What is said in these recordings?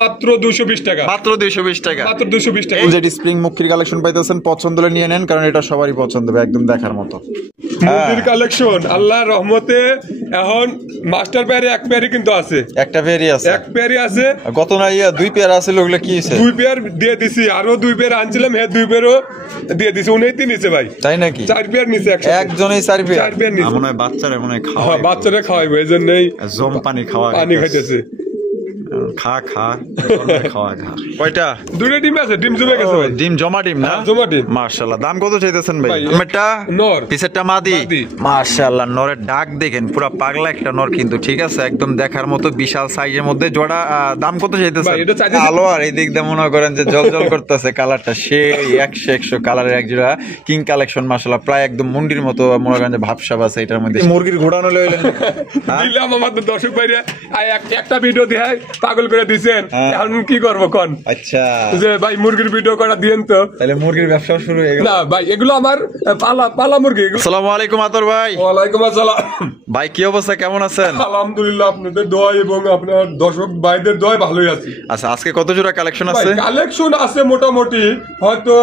মাত্র 220 টাকা, মাত্র 220 টাকা, মাত্র 220 টাকা। যেটি স্প্রিং মুক্তির কালেকশন পাইতেছেন, পছন্দ হলে নিয়ে নেন, কারণ এটা সবারই পছন্দ হবে, একদম দেখার মতো মুরগির কালেকশন আল্লাহর রহমতে এখন মাস্টার পেয়ারে এক পেয়ারই কিন্তু আছে, একটা পেয়ারই আছে, এক পেয়ারই আছে। কত না দুই পেয়ার আছে, ওগুলো কি হয়েছে? দুই পেয়ার দিয়ে দিছি, আরো দুই পেয়ার আনছিলাম, হ্যাঁ দুই পেয়ারও দিয়ে দিছি, উনিতে নিচে ভাই, তাই নাকি? 4 পেয়ার নিচে, একজনেই 4 পেয়ার, 4 পেয়ার নিচে। মনে হয় বাচ্চারা মনে হয় খাওয়া, বাচ্চারা খাওয়াইবো, এই জন্যই জম পানি খাওয়া, পানি খাইতেছে। খা খা খাওয়া খা। কয়টা? দুটো ডিম আছে, ডিম জমে গেছে ভাই, ডিম জমা ডিম না? জমা ডিম। মাশাআল্লাহ, দাম কত চাইতেছেন ভাই? ভাই, আমারটা নর, পিছেরটা মাদি। মাশাআল্লাহ, নরের ডাক দেখেন, পুরো পাগলা একটা নর কিন্তু, ঠিক আছে, একদম দেখার মতো বিশাল সাইজের মধ্যে জোড়া। দাম কত চাইতেছেন? আলো আর এই দিক দিয়ে মনে করেন যে জলজল করতেছে কালারটা, সেই 100 কালারের এক জোড়া কিং কালেকশন। মাশাআল্লাহ, প্রায় একদম মুন্ডির মতো মনে করেন যে ভাবসাব আছে এটার মধ্যে। মুরগির ঘোড়ানো লইলেন দিলাম আমাদের দর্শক ভাইরা, একটা ভিডিও দেখায় পাগল করে দিছেন, এখন কি করবো কোন? আচ্ছা, যে ভাই মুরগির ভিডিও করা দিয়েন তো, তাহলে মুরগির ব্যবসা শুরু হয়ে গেল। না ভাই, এগুলো আমার পালা মুরগি। আসসালামু আলাইকুম আতর ভাই। ওয়ালাইকুম আসসালাম ভাই, কি অবস্থা, কেমন আছেন? আলহামদুলিল্লাহ, আপনাদের দোয়া এবং আপনার দর্শক ভাইদের দোয়ায় ভালোই আছি। আচ্ছা, আজকে কত জোড়া কালেকশন আছে? কালেকশন আছে মোটামুটি হয়তো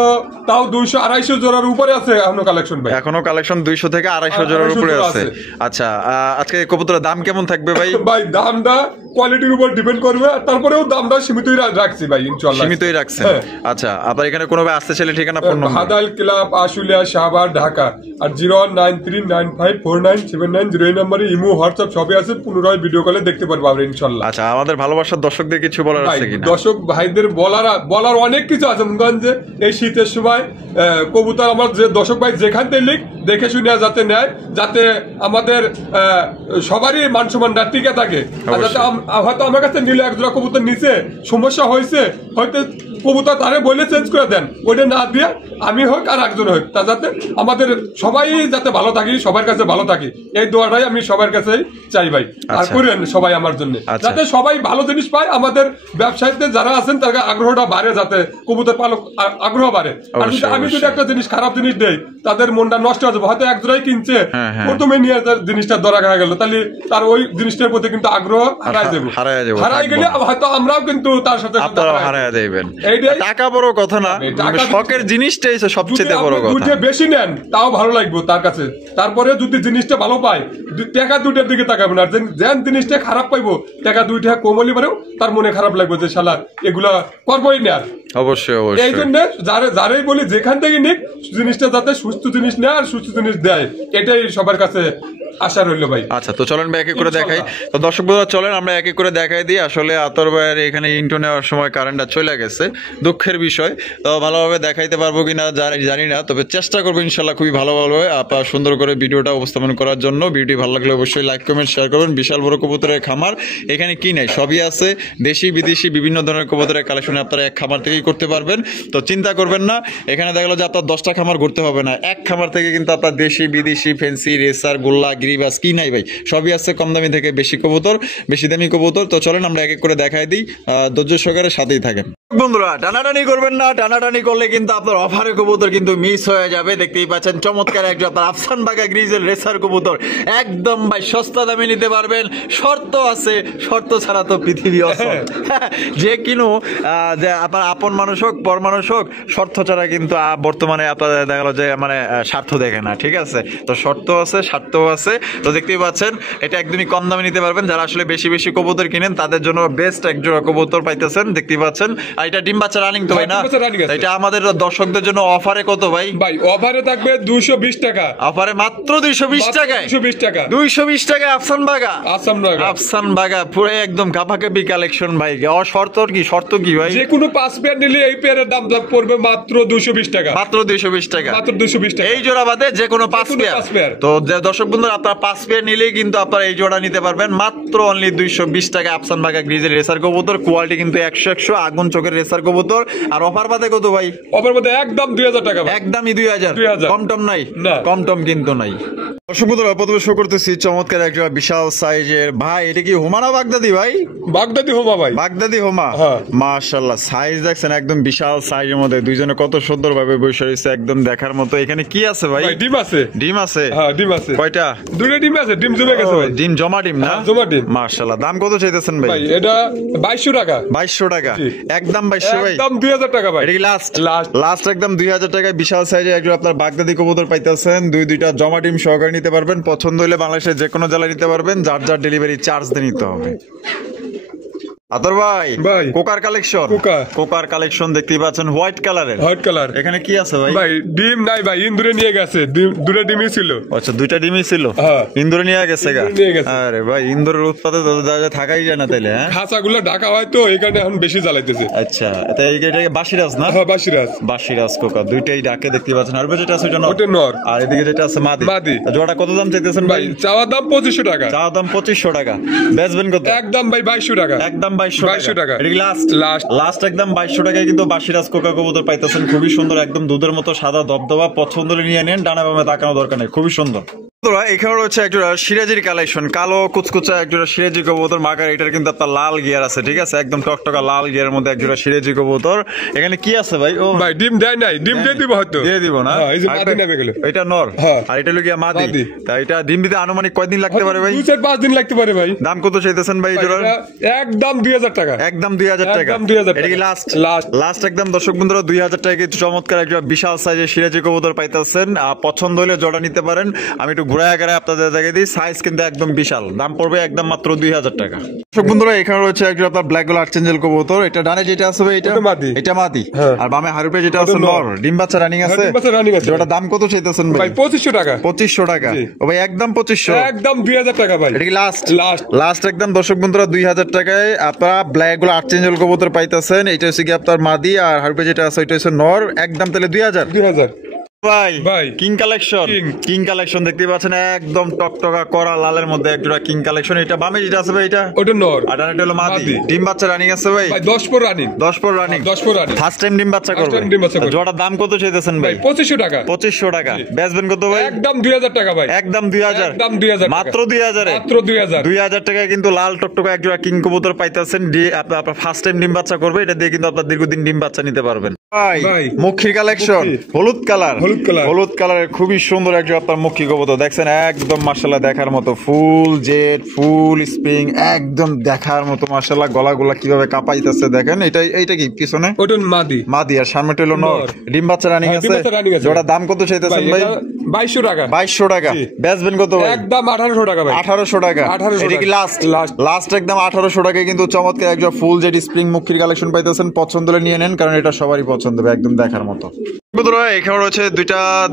তাও 200-250 জোড়ার উপরে আছে এখনো কালেকশন ভাই, এখনো কালেকশন 200 থেকে 250 জোড়ার উপরে আছে। আচ্ছা, আজকে কবুতরের দাম কেমন থাকবে ভাই? ভাই দামটা কোয়ালিটির উপর ডিপেন্ড করবে, তারপরেও দামটা সীমিতই রাখছি ভাই, ইনশাআল্লাহ সীমিতই রাখছেন। আচ্ছা, আপনার এখানে কোনো ভাই আসতে চাইলে ঠিকানা, phone number? Hadal club, Ashulia, Shahbag, Dhaka, আর 01939549790 এই নম্বরে ইমো, হোয়াটসঅ্যাপ সবই আছে, পুনরায় ভিডিও কলে দেখতে পারবো আমরা ইনশাআল্লাহ। আচ্ছা, আমাদের ভালোবাসার দর্শকদের কিছু বলার আছে কিনা? দর্শক ভাইদের বলার অনেক কিছু আছে, মুগঞ্জে এই শীতের সময় কবুতর আমার যে দর্শক ভাই যেখান থেকে লিখ দেখে শুনে যাতে নেয়, যাতে আমাদের সবারই মান সম্মানটা টিকে থাকে। যাতে হয়তো আমার কাছে নিলে একজোড়া কবুতর নিচে সমস্যা হয়েছে, হয়তো কবুতর তারে বলে চেঞ্জ করে দেন, ওইটা না দিয়ে আমি হোক আর একজন হোক, তা যাতে আমাদের সবাই যাতে ভালো থাকি, সবার কাছে ভালো থাকি, এই দোয়াটাই আমি সবার কাছে চাই ভাই। আর করেন সবাই আমার জন্য, যাতে সবাই ভালো জিনিস পায়, আমাদের ব্যবসায়ীতে যারা আছেন তার আগ্রহটা বাড়ে, যাতে কবুতর পালক আগ্রহ বাড়ে। আর আমি যদি একটা জিনিস খারাপ জিনিস দেই, তাদের মনটা নষ্ট হয়ে যাবে, হয়তো এক জোড়াই কিনছে, প্রথমে নিয়ে জিনিসটা ধরা হয়ে গেল, তাহলে তার ওই জিনিসটার প্রতি কিন্তু আগ্রহ হারাই গেলে হয়তো আমরাও কিন্তু তার সাথে হারাই যাবেন। টাকা বড় কথা না, শখের জিনিসটাই সবচেয়ে বড় কথা। বেশি নেন তাও ভালো লাগবে তার কাছে, তারপরে যদি জিনিসটা ভালো পায়, টাকা দুইটার দিকে তাকাবে না, যেন জিনিসটা খারাপ পাইবো, টাকা 2 টাকা কমলি পারেও তার মনে খারাপ লাগবে যে শালা এগুলা করবোই না। অবশ্যই এই জন্য যারাই বলি যেখান থেকে নিক জিনিসটা যাতে সুস্থ জিনিস নেয় আর সুস্থ জিনিস দেয়, এটাই সবার কাছে আশা রইল ভাই। আচ্ছা, তো চলেন ভাই এক এক করে দেখাই। তো দর্শক বন্ধুরা চলেন আমরা এক এক করে দেখাই দিই। আসলে আতর ভাইয়ের এখানে ইন্টো নেওয়ার সময় কারেন্টটা চলে গেছে, দুঃখের বিষয়। তো ভালোভাবে দেখাইতে পারবো কিনা জানি না, তবে চেষ্টা করবো ইনশাল্লাহ খুবই ভালোভাবে আপনার সুন্দর করে ভিডিওটা উপস্থাপন করার জন্য। ভিডিও ভালো লাগলে অবশ্যই লাইক কমেন্ট শেয়ার করবেন। বিশাল বড় কবুতরের খামার, এখানে কি নাই সবই আছে, দেশি বিদেশি বিভিন্ন ধরনের কবুতরের কালেকশন আপনারা এক খামার থেকেই করতে পারবেন। তো চিন্তা করবেন না, এখানে দেখা গেলো যে আপনার 10টা খামার ঘুরতে হবে না, এক খামার থেকে কিন্তু আপনার দেশি বিদেশি ফেন্সি রেসার গোল্লা গিরিবাস কি নাই ভাই সবই আছে, কম দামি থেকে বেশি কবুতর, বেশি দামি কবুতর। তো চলেন আমরা এক এক করে দেখাই দিই, ধৈর্য সহকারে সাথেই থাকেন। বন্ধুরা টানাটানি করবেন না, টানাটানি করলে কিন্তু আপনার অফারে কবুতর কিন্তু মিস হয়ে যাবে। দেখতেই পাচ্ছেন চমৎকার একজন আপনার আফসান বাগা গ্রিজেল রেসার কবুতর, একদম ভাই সস্তা দামে নিতে পারবেন, শর্ত আছে, শর্ত ছাড়া তো পৃথিবী অসল। যে কিনো যে আপনার আপন মানুষ হোক পর মানুষ হোক, শর্ত ছাড়া কিন্তু বর্তমানে আপনাদের দেখা গেল যে মানে স্বার্থ দেখে না, ঠিক আছে? তো শর্ত আছে, স্বার্থও আছে। তো দেখতেই পাচ্ছেন এটা একদমই কম দামে নিতে পারবেন, যারা আসলে বেশি বেশি কবুতর কিনেন তাদের জন্য বেস্ট এক জোড়া কবুতর পাইতেছেন। দেখতেই পাচ্ছেন, আর এটা ডিম বাচ্চা রানিং তো ভাই না? এটা আমাদের দর্শকদের জন্য অফারে কত ভাই? ভাই অফারে থাকবে 220 টাকা, অফারে মাত্র 220 টাকায়, 220 টাকা, 220 টাকায় আফসান বাগা, আফসান বাগা পুরো একদম কাপাকাপি কালেকশন ভাই। শর্ত কি, শর্ত কি ভাই? যে কোনো 5 পেয়ার নিলে এই পেয়ারের দাম পড়বে মাত্র 220 টাকা, মাত্র 220 টাকা, মাত্র 220 টাকা, এই জোড়া বাদে যে কোনো 5 পেয়ার। তো দর্শক বন্ধুরা আপনারা 5 পেয়ার নিলেই কিন্তু আপনারা এই জোড়া নিতে পারবেন মাত্র অনলি 220 টাকা। আফসান বাগা গ্রিজেল রেসার কবুতর, কোয়ালিটি কিন্তু 100 আগুন চোখের চমৎকার রেসার কবুতর। আর অফার পাতে কত ভাই? অফার মধ্যে একদম 2000 টাকা ভাই। একদমই 2000, 2000 কম টম নাই, না। কম টম কিন্তু নাই। দর্শক বন্ধুরা প্রথমে শো করতেছি চমৎকার একটা বিশাল সাইজের ভাই, এটা কি হোমা না বাগদাদি ভাই? বাগদাদি হোমা ভাই। বাগদাদি হোমা, হ্যাঁ। মাশাআল্লাহ সাইজ দেখছেন একদম বিশাল সাইজের মধ্যে, দুইজনে কত সুন্দর ভাবে বসে রয়েছে একদম দেখার মতো। এখানে কি আছে ভাই? ভাই ডিম আছে। ডিম আছে? হ্যাঁ ডিম আছে। কয়টা? দুটো ডিম আছে, ডিম জমে গেছে ভাই। ডিম জমা ডিম না? হ্যাঁ, জমা ডিম। মাশাআল্লাহ দাম কত চাইতেছেন ভাই? ভাই এটা 2200 টাকা। 2200 টাকা, জি। একদম 2200 ভাই? একদম 2000 টাকা ভাই। এটা কি লাস্ট? লাস্ট। লাস্ট একদম 2000 টাকায় বিশাল সাইজের একজন আপনার বাগদাদি কবুতর পাইতেছেন। দুইটা জমা ডিম সহকারে নিতে পারবেন। পছন্দ হলে বাংলাদেশের যে কোনো জেলায় নিতে পারবেন, যার যার ডেলিভারি চার্জ দিয়ে নিতে হবে। আতর ভাই, ভাই। কোকার কালেকশন, কোকা। কোকার কালেকশন দেখতেই পাচ্ছেন হোয়াইট কালারের। White colour. এখানে কি আছে ভাই? ভাই ডিম নাই ভাই, ইন্দুরে নিয়ে গেছে। দুটো ডিমই ছিল। আচ্ছা দুইটা ডিমই ছিল? হ্যাঁ। ইন্দুরে নিয়ে গেছে গা? ইন্দুরে নিয়ে গেছে। আরে ভাই ইন্দুরের উৎপাদে তো থাকাই যায় না তাইলে, হ্যাঁ? খাঁচাগুলো ঢাকা হয় তো এখানে এখন বেশি জ্বালাইতেছে। আচ্ছা তাই এটা বাসিরাজ না? হ্যাঁ বাসিরাজ। বাসিরাজ কোকা দুইটাই ডাকে দেখতে পাচ্ছেন। আর যেটা আছে ওটা নর? ওটা নর। আর এদিকে যেটা আছে মাদি। মাদি। জোড়া কত দাম চাইতেছেন ভাই ভাই? চাওয়ার দাম 2500 টাকা। চাওয়া দাম 2500 টাকা, বেচবেন কত? একদম ভাই 2200 টাকা। একদম 2200 টাকা। এটা কি লাস্ট? লাস্ট। লাস্ট একদম 2200 টাকায় কিন্তু বাসিরাজ কোকা কবুতর পাইতেছেন। খুবই সুন্দর, একদম দুধের মতো সাদা দবদবা। পছন্দ হলে নিয়ে নেন, ডানা বামে তাকানো দরকার নেই, খুবই সুন্দর। এখানে রয়েছে একজোড়া সিরাজির কালেকশন, কালো কুচকুচা একজোড়া সিরাজি কবুতর মাকার। এটার কিন্তু আপনার লাল গিয়ার আছে, ঠিক আছে, একদম টকটকা লাল গিয়ারের মধ্যে একজোড়া সিরাজি কবুতর। এখানে কি আছে ভাই? ও ভাই ডিম দেয় নাই, ডিম দিয়ে দিব হয়তো। দিয়ে দিব না? হ্যাঁ, এই যে মাদি নেবে গেল। এটা নর। হ্যাঁ। আর এটা লগিয়া মাদি। মাদি। তা এটা ডিম দিতে আনুমানিক কয়দিন লাগতে পারে ভাই? 2-4-5 দিন লাগতে পারে ভাই। দাম কত চাইতেছেন ভাই ভাই, জোড়ার? এটা একদম 2000 টাকা। একদম 2000 টাকা। একদম 2000 এটা কি টাকা। লাস্ট? লাস্ট। লাস্ট একদম দর্শক বন্ধুরা 2000 টাকা কিন্তু চমৎকার একটা বিশাল সাইজের সিরাজি কবুতর পাইতেছেন। পছন্দ হলে জোড়া নিতে পারেন। আমি একটু ঘুরে আগারে আপনাদের দেখিয়ে দিই, সাইজ কিন্তু একদম বিশাল। দাম পড়বে একদম মাত্র 2000 টাকা। দর্শক বন্ধুরা এখানে রয়েছে একটা আপনার ব্ল্যাক গোল আর্চেঞ্জেল কবুতর। এটা ডানে যেটা আছে ভাই এটা ওটা মাদি। এটা মাদি। হ্যাঁ। আর বামে হারুপে যেটা আছে ওটা নর। নর। ডিম বাচ্চা রানিং আছে? ডিম বাচ্চা running আছে। জোড়াটা দাম কত চাইতেছেন ভাই ভাই? 2500 টাকা। 2500 টাকা। জি। ও ভাই একদম 2500? একদম 2000 টাকা ভাই। এটা কি লাস্ট? লাস্ট। লাস্ট একদম দর্শক বন্ধুরা 2000 টাকায় আপনারা ব্ল্যাক গুলো আর্চেঞ্জেল কবুতর পাইতেছেন। এটা হচ্ছে কি আপনার মাদি, আর হারুপে যেটা আছে ওইটা হচ্ছে নর। একদম তাহলে 2000। 2000। ভাই ভাই। King collection, king. King collection দেখতে পাচ্ছেন একদম টকটকা করা লালের মধ্যে একজোড়া কিং কালেকশন। এটা বামে যেটা আছে ভাই এটা? ওটা নর। আর এটা হলো মাদি। মাদি। ডিম বাচ্চা রানিং আছে ভাই? ভাই 10 পর রানিং। 10 পর রানিং। 10 পর রানিং। ফার্স্ট টাইম ডিম বাচ্চা First করবে? time ডিম বাচ্চা করবে। জোড়ার দাম কত চাইতেছেন ভাই? ভাই 2500 টাকা। 2500 টাকা। বেচবেন কত ভাই? একদম 2000 টাকা ভাই। একদম 2000। একদম 2000 টাকা। মাত্র 2000 এ? মাত্র 2000। 2000 টাকায় কিন্তু লাল টকটকা একজোড়া কিং কবুতর পাইতেছেন। আপনার ফার্স্ট টাইম ডিম বাচ্চা করবে, এটা দিয়ে কিন্তু আপনার দীর্ঘদিন ডিম বাচ্চা নিতে পারবেন। ভাই ভাই। মুখী কালেকশন, মুখী। হলুদ কালার। হলুদ কালার। হলুদ কালারের খুবই সুন্দর একজন আপনার মুখী কবুতর দেখছেন, একদম মাশাআল্লাহ দেখার মতো। ফুল জেড, ফুল স্প্রিং, একদম দেখার মতো মাশাআল্লাহ। গলাগুলা কিভাবে কাঁপাইতেছে দেখেন। এইটা কি পিছনে? ওটা মাদি। মাদি, আর সামনেটা হলো নর। নর। ডিম বাচ্চা রানিং হ্যাঁ, ডিম আছে? বাচ্চা running আছে। জোড়া দাম কত চাইতেছেন ভাই? 2200 টাকা। 2200 টাকা। জি। বেচবেন কত ভাই? একদম 1800 টাকা ভাই। 1800 টাকা। 1800 এটা কি টাকা। লাস্ট? লাস্ট। লাস্ট একদম 1800 টাকায় কিন্তু চমৎকার একজন ফুল জেড স্প্রিং মুখির কালেকশন পাইতেছেন। পছন্দ হলে নিয়ে নেন, কারণ এটা সবারই পছন্দ হবে, একদম দেখার মতো। বন্ধুরা এখানে রয়েছে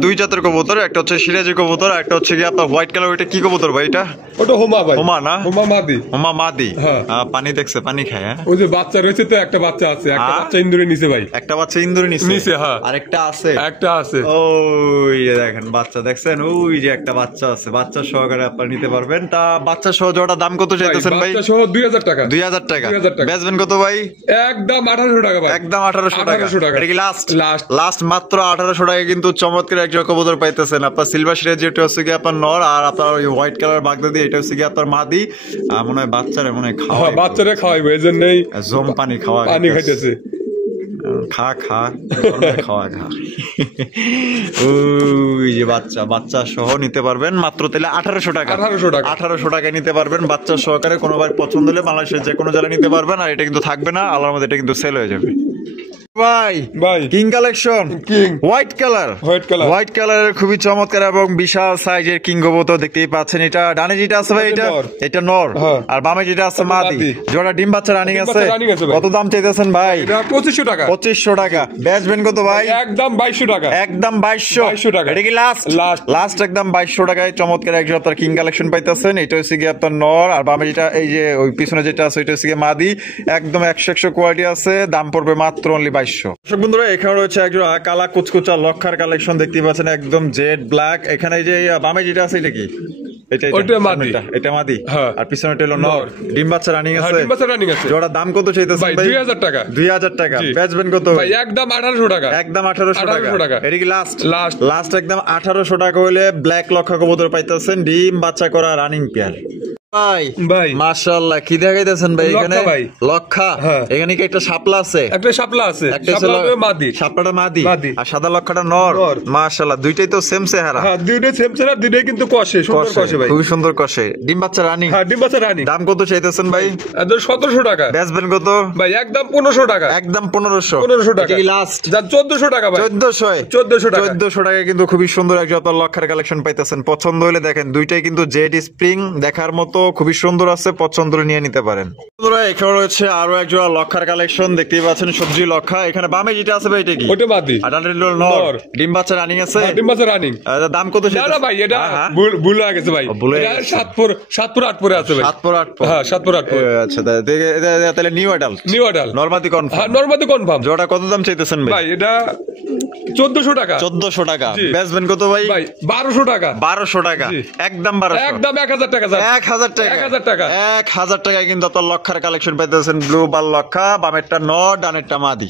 দুই জাতের কবুতর, একটা হচ্ছে সিরাজি কবুতর, একটা হচ্ছে কি আপনার হোয়াইট কালার। ওইটা কি কবুতর ভাই? এটা ওটা হোমা ভাই। হোমা না? হোমা মাদি। হোমা মাদি। হ্যাঁ। পানি দেখছে, পানি খায়, হ্যাঁ? ওই যে বাচ্চা রয়েছে তো, একটা বাচ্চা আছে, একটা হ্যাঁ? বাচ্চা ইন্দুরে নিচে ভাই। একটা বাচ্চা ইন্দুরে নিচে? নিচে, হ্যাঁ। আরেকটা আছে? একটা আছে। ওই যে দেখেন বাচ্চা দেখছেন, ওই যে একটা বাচ্চা আছে। বাচ্চা সহকারে আপনারা নিতে পারবেন। তা বাচ্চা সহ জোড়াটার দাম কত চাইতেছেন ভাই? বাচ্চা সহ 2000 টাকা। 2000 টাকা। 2000 টাকা। বেচবেন কত ভাই? একদম 1800 টাকা ভাই। একদম 1800 টাকা। 1800 টাকা। এটা কি লাস্ট? লাস্ট। লাস্ট মাত্র 1800 টাকা কিন্তু চমৎকার একজন কবুতর পাইতেছেন। আপনার সিলভার সিরাজ যেটা হচ্ছে কি আপনার নর, আর আপনার ওই হোয়াইট কালার বাগদাদি এটা হচ্ছে কি আপনার মাদি। মনে হয় বাচ্চারা মনে হয় খাওয়া, বাচ্চারা খাওয়াইবো এই জন্যই জম পানি খাওয়া, পানি খাইতেছে। খা খাওয়া খা। ওই যে বাচ্চা সহ নিতে পারবেন মাত্র তাহলে 1800 টাকা। 1800 টাকা। 1800 টাকায় নিতে পারবেন বাচ্চা সহকারে। কোনো ভাই পছন্দ হলে বাংলাদেশের যে কোনো জায়গায় নিতে পারবেন। আর এটা কিন্তু থাকবে না, আল্লাহর মধ্যে এটা কিন্তু সেল হয়ে যাবে। ভাই king collection, king white colour. White কালারের খুবই চমৎকার এবং বিশাল সাইজের কিং কবুতর দেখতেই পাচ্ছেন। এটা ডানে যেটা আছে ভাই এটা নর, আর বামে যেটা আছে মাদি। জোড়া ডিম বাচ্চা রানিং আছে? কত দাম চাইতেছেন ভাই? 2500 টাকা। 2500 টাকা। বেচবেন কত ভাই? একদম 2200 টাকা। একদম 2200 টাকা। এটা কি লাস্ট? লাস্ট একদম 2200 টাকায় চমৎকার একজন আপনার কিং কালেকশন পাইতেছেন। এটা হচ্ছে কি আপনার নর, আর বামে যেটা এই যে ওই পিছনে যেটা আছে ওইটা হচ্ছে কি মাদি। একদম 100 কোয়ালিটি আছে। দাম পড়বে মাত্র অনলি 2200। দর্শক বন্ধুরা এখানে রয়েছে একজন কালা কুচকুচা লক্ষার কালেকশন দেখতে পাচ্ছেন, একদম জেড ব্ল্যাক। এখানে যে বামে যেটা আছে এটা কি? ওইটা মাদি। এটা মাদি, হ্যাঁ। আর পিছনেটা হলো নর। ডিম বাচ্চা রানিং হ্যাঁ, আছে? ডিম বাচ্চা রানিং আছে। জোড়া দাম কত চাইতেছেন ভাই ভাই? 2000 টাকা। 2000 টাকা। জি। বেচবেন কত ভাই একদম 1800 টাকা। একদম 1800 1800 টাকা। এটা কি লাস্ট? লাস্ট। লাস্ট একদম 1800 টাকা হইলে ব্ল্যাক লক্ষা কবুতর পাইতেছেন, ডিম বাচ্চা করা রানিং পেয়ার। ভাই মাশাআল্লাহ, কি দেখাইতেছেন ভাই এখানে? লক্ষা ভাই। লক্ষা। হ্যাঁ। এখানে কি একটা শাপলা আছে? একটা শাপলা আছে। একটা শাপলা ছিল- মাদি। শাপলাটা মাদি, মাদি। আর সাদা লক্ষাটা নর। নর। মাশাআল্লাহ, দুইটাই তো সেম চেহারা। হ্যাঁ, দুইটাই সেম সেরার, দুইটাই কিন্তু কষে, সুন্দর কষে, কষে ভাই। খুবই সুন্দর কষে। ডিম বাচ্চা রানিং। হ্যাঁ, ডিম বাচ্চা রানিং। দাম কত চাইতেছেন ভাই? একদম 1700 টাকা। বেচবেন কত ভাই একদম 1500 টাকা। একদম 1500 1500 টাকা। এটা কি লাস্ট? যান 1400 টাকা ভাই। 1400 টাকা। 1400 টাকা কিন্তু খুবই সুন্দর একজন আপনার লক্ষার কালেকশন পাইতেছেন। পছন্দ হলে দেখেন, দুইটাই কিন্তু জেড স্প্রিং দেখার মতো খুবই সুন্দর আছে, পছন্দ হলে নিয়ে নিতে পারেন। বন্ধুরা, এখানে রয়েছে আরো একজন লক্ষার কালেকশন, দেখতেই পাচ্ছেন সবজি লক্ষা। এখানে বামে যেটা আছে ভাই, এটা কি? ওটা মাদি। আর ডানটা হলো নর। নর। ডিম বাচ্চা রানিং আছে? হ্যাঁ, ডিম বাচ্চা রানিং। এটার দাম কত? না ভাই, এটা হ্যাঁ। ভুল হয়ে গেছে ভাই। ভুল হয়ে এটা গেছে। 7 8 পরে আছে ভাই। 7 পর 8 পর। হ্যাঁ, 7 পর 8 পর। আচ্ছা, তাহলে নিউ অ্যাডাল্ট। New adult. নরমাদি হ্যাঁ, কনফার্ম। নরমাদি কনফার্ম। জোড়া কত দাম চাইতেছেন ভাই? ভাই এটা 1400 টাকা। 1400 টাকা। জি। বেচবেন কত ভাই? ভাই 1200 টাকা। 1200 টাকা। জি। একদম 1200। একদম 1000 টাকা স্যার। 1000 টাকা। 1000 টাকা। 1000 টাকায় কিন্তু আপনার লক্ষার কালেকশন পাইতেছেন। ব্লু বাল লক্ষা, বামেরটা নর, ডানেরটা মাদি।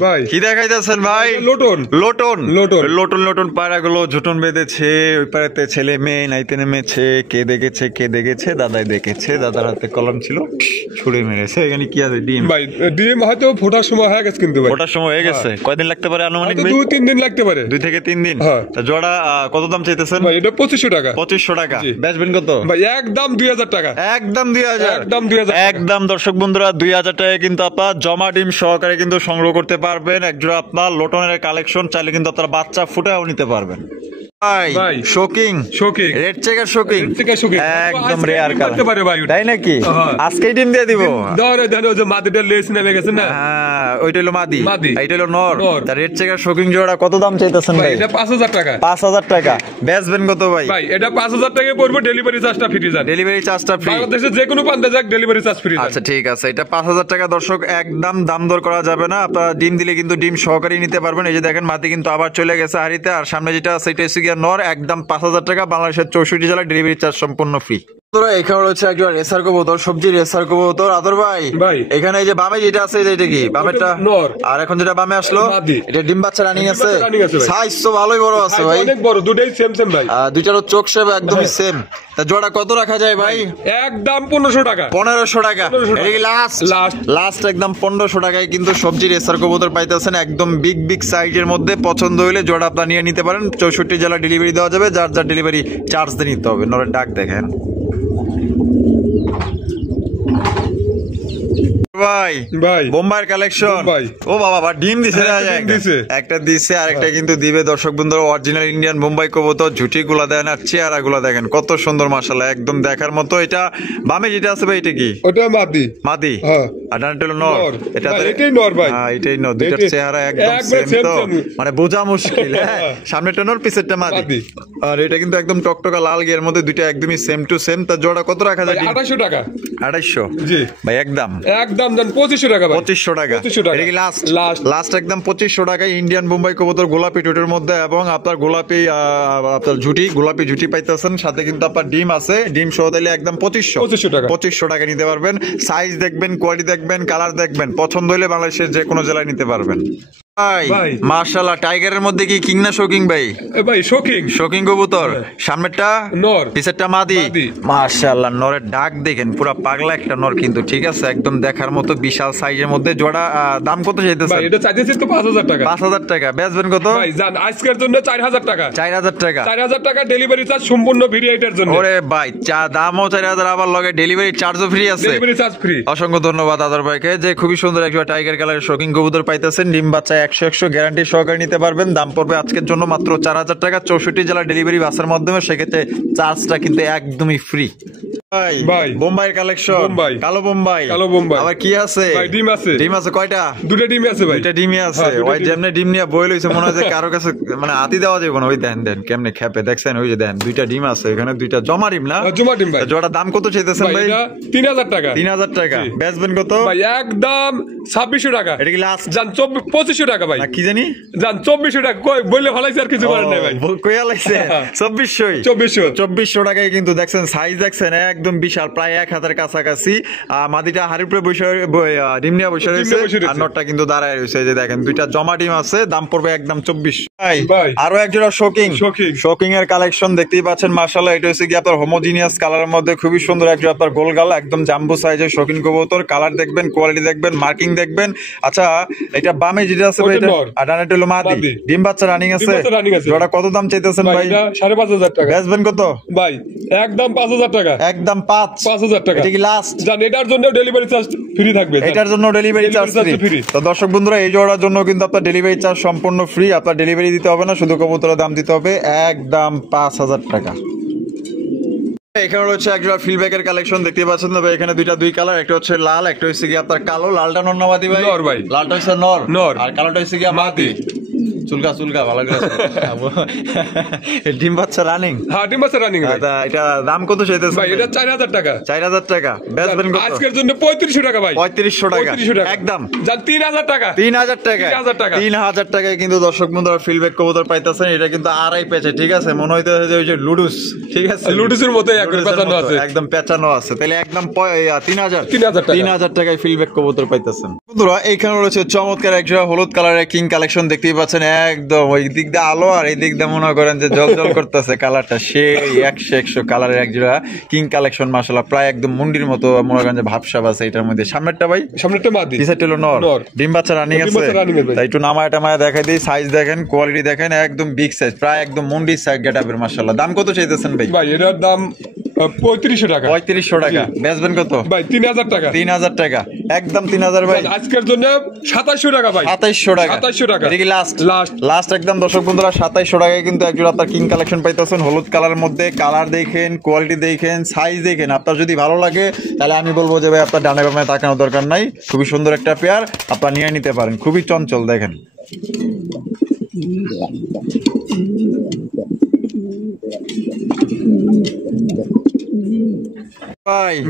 ভাই কি দেখাইতেছেন ভাই? Lotion. Lotion lotion. Lotion lotion পায়রাগুলো ঝুটন বেঁধেছে। ওই পাড়াতে ছেলে মেয়ে নাইতে নেমেছে। কে দেখেছে দাদাই দেখেছে, দাদার হাতে কলম ছিল, ছুড়ে মেরেছে। এখানে কি আছে? ডিম। ভাই ডিম হয়তো ফোটার সময় হয়ে গেছে কিন্তু ভাই। ওটার সময় হয়ে গেছে। কয়দিন লাগতে পারে আনুমানিক হয়তো ভাই? 2 3 দিন লাগতে পারে। 2 থেকে 3 দিন। হ্যাঁ। তা জোড়া কত দাম চাইতেছেন? ভাই এটা 2500 টাকা। 2500 টাকা। জি। বেচবেন কত? ভাই একদম 2000 টাকা। একদম 2000। একদম 2000 টাকা। একদম দর্শক বন্ধুরা 2000 টাকায় কিন্তু আপনার জমা ডিম সহকারে কিন্তু সংগ্রহ করতে পারবেন। একজোড়া আপনার লোটনের কালেকশন, চাইলে কিন্তু আপনার বাচ্চা ফুটাও নিতে পারবেন। ভাই। Shocking shocking. Red checker shocking red checker shocking. একদম আজকে রেয়ার ডিম কালার। পারতে পারে ভাই ওটা। তাই নাকি? হ্যাঁ। আজকেই ডিম দিয়ে দিব। ধরে ধরে ওই যে মাদিটা লেস নেমে গেছে না। হ্যাঁ, ওইটা হলো মাদি, মাদি। এইটা হলো নর। নর। তার রেড চেকার শোকিং জোড়া কত দাম চাইতেছেন ভাই ভাই? এটা 5000 টাকা। 5000 টাকা। বেচবেন কত ভাই? ভাই এটা 5000 টাকায় পড়বে, ডেলিভারি চার্জটা ফ্রি যান। ডেলিভারি চার্জটা ফ্রি। বাংলাদেশে যে কোনো প্রান্তে যাক ডেলিভারি চার্জ ফ্রি যান। আচ্ছা ঠিক আছে, এটা 5000 টাকা দর্শক, একদম দাম দর করা যাবে না। আপনারা ডিম দিলে কিন্তু ডিম সহকারে নিতে পারবেন। এই যে দেখেন মাটি কিন্তু আবার চলে গেছে হাড়িতে, আর সামনে যেটা সেটা হচ্ছে গিয়া নর। একদম 5000 টাকা, বাংলাদেশের 64 জেলা ডেলিভারি চার্জ সম্পূর্ণ ফ্রি। এখানে রয়েছে একজন রেসার কবুতর, সবজি রেসার কবুতর। আদর ভাই, ভাই। এখানে এই যে বামে যেটা আছে এটা কি? বামেরটা নর। আর এখন যেটা বামে আসলো মাদি। এটা ডিম বাচ্চা রানিং আছে। ডিম বাচ্চা running আছে ভাই। সাইজ তো ভালোই বড় আছে ভাই। অনেক বড়, দুটোই সেম সেম ভাই। দুইটারও চোখ শেপ একদমই সেম। তা জোড়া কত রাখা যায় ভাই? একদম 1500 টাকা। 1500 টাকা। 1500 টাকা। এটা কি লাস্ট? লাস্ট। লাস্ট একদম 1500 টাকায় কিন্তু সবজি রেসার কবুতর পাইতেছেন, একদম বিগ বিগ সাইজের মধ্যে। পছন্দ হইলে জোড়া আপনারা নিয়ে নিতে পারেন। 64 জেলা ডেলিভারি দেওয়া যাবে, যার যার ডেলিভারি চার্জ দিয়ে নিতে হবে। নরের ডাক দেখেন ভাই। ভাই বোম্বাইয়ের কালেকশন। বোম্বাই। ও বাবা, ডিম দিছে হ্যাঁ, না? ডিম দিছে। একটা দিছে, আরেকটা কিন্তু দিবে। দর্শক বন্ধুরা, অরিজিনাল ইন্ডিয়ান বোম্বাই কবুতর। ঝুটি গুলা দেন আর চেহারা গুলা দেখেন কত সুন্দর, মাশাআল্লাহ, একদম দেখার মতো। এটা বামে যেটা আছে ভাই, এটা কি? ওটা মাদি। মাদি। হ্যাঁ। আর ডানটা হলো নর। নর। এটা ভাই, এটাই নর ভাই। হ্যাঁ, এটাই নর। দুইটার এটাই- চেহারা একদম একবার সেম তো, same same। মানে বোঝা মুশকিল। হ্যাঁ, সামনেটা নর, পিছেরটা মাদি। মাদি। আর এটা কিন্তু একদম টকটকা লাল গিয়ার মধ্যে, দুইটা একদমই সেম টু সেম। তার জোড়া কত রাখা ভাই যায়? 2800 টাকা। 2800। জি। ভাই একদম একদম জান 2500 টাকা ভাই। 2500 টাকা। 2500 টাকা। এটা কি লাস্ট? লাস্ট। লাস্ট একদম 2500 টাকায় ইন্ডিয়ান বোম্বাই কবুতর, গোলাপি টুটের মধ্যে। এবং আপনার গোলাপি আপনার গোলাপি ঝুটি পাইতেছেন, সাথে কিন্তু আপনার ডিম আছে। ডিম সহ দিলে একদম 2500 টাকা। 2500 টাকা নিতে পারবেন। সাইজ দেখবেন, কোয়ালিটি দেখবেন, কালার দেখবেন, পছন্দ হলে বাংলাদেশের যে কোনো জেলায় নিতে পারবেন। ভাই। মাশাআল্লাহ, টাইগারের মধ্যে কি কিং না শোকিং ভাই? ভাই শোকিং। শোকিং কবুতর। সামনেরটা নর। পিছেরটা মাদি। মাদি। মাশাআল্লাহ, নরের ডাক দেখেন, পুরো পাগলা একটা নর কিন্তু, ঠিক আছে, একদম দেখার মতো বিশাল সাইজের মধ্যে। জোড়া দাম কত চাইতেছেন? ভাই এটা চাইতেছি তো 5000 টাকা। 5000 টাকা। বেচবেন কত? ভাই জান আজকের জন্য 4000 টাকা। 4000 টাকা। 4000 টাকা ডেলিভারি চার্জ সম্পূর্ণ ফ্রি এটার জন্য। ওরে ভাই, দামও 4000, আবার লগে ডেলিভারি চার্জও ফ্রি আছে। Delivery charge free. অসংখ্য ধন্যবাদ আদর ভাইকে, যে খুবই সুন্দর একটা টাইগার কালারের শোকিং কবুতর পাইতেছেন। ডিম বাচ্চা 100 গ্যারান্টি সহকারে নিতে পারবেন। দাম পড়বে আজকের জন্য মাত্র 4000 টাকা। 64 জেলা ডেলিভারি বাসের মাধ্যমে, সেক্ষেত্রে চার্জটা কিন্তু একদমই ফ্রি। ভাই বোম্বাইয়ের কালেকশন। বোম্বাই। কালো বোম্বাই। কালো বোম্বাই। আবার কি আছে? ভাই ডিম আছে। ডিম আছে কয়টা? দুটো ডিম আছে ভাই। দুইটা ডিমই আছে। হ্যাঁ, দুইটা ওই ডিম। যেমনে ডিম নিয়ে বই লইছে, মনে হয় যে কারো কাছে মানে হাতি দেওয়া যাবে না। ওই দেন কেমনে খেপে দেখছেন, ওই যে দেন দুইটা ডিম আছে এখানে, দুইটা জমা ডিম না? জমা ডিম ভাই। জোড়া দাম কত চাইতেছেন ভাই ভাই? এটা 3000 টাকা। 3000 টাকা। জি। বেচবেন কত? ভাই একদম 2600 টাকা। এটা কি লাস্ট? জান 2500 টাকা। টাকা ভাই, কি জানি জান 2400 টাকা বললে ভালাইছে, আর কিছু করেন নাই ভাই। কইয়া লাগছে 2400 টাকায় কিন্তু দেখছেন, সাইজ দেখছেন একদম বিশাল, প্রায় 1000 কাছাকাছি। মাদিটা হাড়ির উপরে বসে ডিমনিয়া বসে রয়েছে, আর নটটা কিন্তু দাঁড়ায় রয়েছে। যে দেখেন দুইটা জমা ডিম আছে, দাম পড়বে একদম 2400। আরো এক জোড়া শোকিং এর কালেকশন দেখতেই পাচ্ছেন, মাশাআল্লাহ। এটা হচ্ছে কি আপনার হোমোজিনিয়াস কালারের মধ্যে খুবই সুন্দর এক জোড়া আপনার গোলগাল, একদম জাম্বো সাইজের শৌখিন কবুতর। কালার দেখবেন, কোয়ালিটি দেখবেন, মার্কিং দেখবেন। আচ্ছা, এটা বামে যেটা আছে ভাই, আর ডানেটা হলো মাদি, ডিম বাচ্চা রানিং আছে। জোড়া কত দাম চাইতেছেন ভাই? 5500 টাকা। বেচবেন কত ভাই? একদম 5000 টাকা। একদম 5000 টাকা। এটা কি লাস্ট? জান এটার জন্য ডেলিভারি চার্জ ফ্রি থাকবে, এটার জন্য ডেলিভারি চার্জ ফ্রি। তো দর্শক বন্ধুরা, এই জোড়ার জন্য কিন্তু আপনার ডেলিভারি চার্জ সম্পূর্ণ ফ্রি, আপনার ডেলিভারি দিতে হবে না, শুধু কবুতরের দাম দিতে হবে একদম 5000 টাকা। এখানে রয়েছে একজোড়া ফিলব্যাকের কালেকশন দেখতে পাচ্ছেন তো ভাই, এখানে দুই কালার, একটা হচ্ছে লাল, একটা হচ্ছে কি আপনার কালো। লালটা নর না মাদি ভাই? নর ভাই। লালটা হচ্ছে নর, আর কালোটা হচ্ছে কি মাদি। চুলকা ভালো করে ডিম বাচ্চা রানিং। হ্যাঁ, ডিম বাচ্চা রানিং। এটা দাম কত চাইতেছেন ভাই? এটা 4000 টাকা। 4000 টাকা। বেচবেন কত? আজকের জন্য 3500 টাকা ভাই। 3500 টাকা একদম। জান 3000 টাকা। 3000 টাকা। 3000 টাকায় কিন্তু দর্শক বন্ধুরা ফিলব্যাক কবুতর পাইতেছেন। এটা কিন্তু আড়াই পেঁচে, ঠিক আছে? মনে হইতেছে যে ওই যে লুডুস, ঠিক আছে? লুডুসের মতো একদম পেঁচানো আছে, একদম পেঁচানো আছে। তাহলে একদম 3000 টাকায় ফিলব্যাক কবুতর পাইতেছেন। বন্ধুরা, এইখানে রয়েছে চমৎকার একজোড়া হলুদ কালারের কিং কালেকশন দেখতেই পাচ্ছেন, একদম ওই দিক দিয়ে আলো আর এই দিক দিয়ে মনে করেন যে জল করতেছে কালারটা, সেই 100 কালারের একজোড়া কিং কালেকশন। মাশাআল্লাহ, প্রায় একদম মুন্ডির মতো মনে করেন যে ভাবসাব আছে এটার মধ্যে। সামনেরটা ভাই? সামনেরটা মাদি, পিছনেরটা হলো নর। ডিম বাচ্চা রানিং আছে। তাই একটু নামায় দেখাই দিই, সাইজ দেখেন, কোয়ালিটি দেখেন, একদম বিগ সাইজ, প্রায় একদম মুন্ডির সাইজ গেটআপের। মাশাআল্লাহ, দাম কত চাইতেছেন ভাই? ভাই এটার দাম 3500 টাকা। 3500 টাকা। বেচবেন কত ভাই? 3000 টাকা। 3000 টাকা একদম। 3000 ভাই। আজকের জন্য 2700 টাকা ভাই। 2700 টাকা। 2700 টাকা। এটা কি লাস্ট একদম দর্শক বন্ধুরা? 2700 টাকায় কিন্তু একজোড়া আপনার কিং কালেকশন পাইতেছেন হলুদ কালারের মধ্যে। কালার দেখেন, কোয়ালিটি দেখেন, সাইজ দেখেন, আপনার যদি ভালো লাগে তাহলে আমি বলবো যে ভাই আপনার ডানে বামে তাকানোর দরকার নাই, খুবই সুন্দর একটা পেয়ার, আপনার নিয়ে নিতে পারেন। খুবই চঞ্চল দেখেন।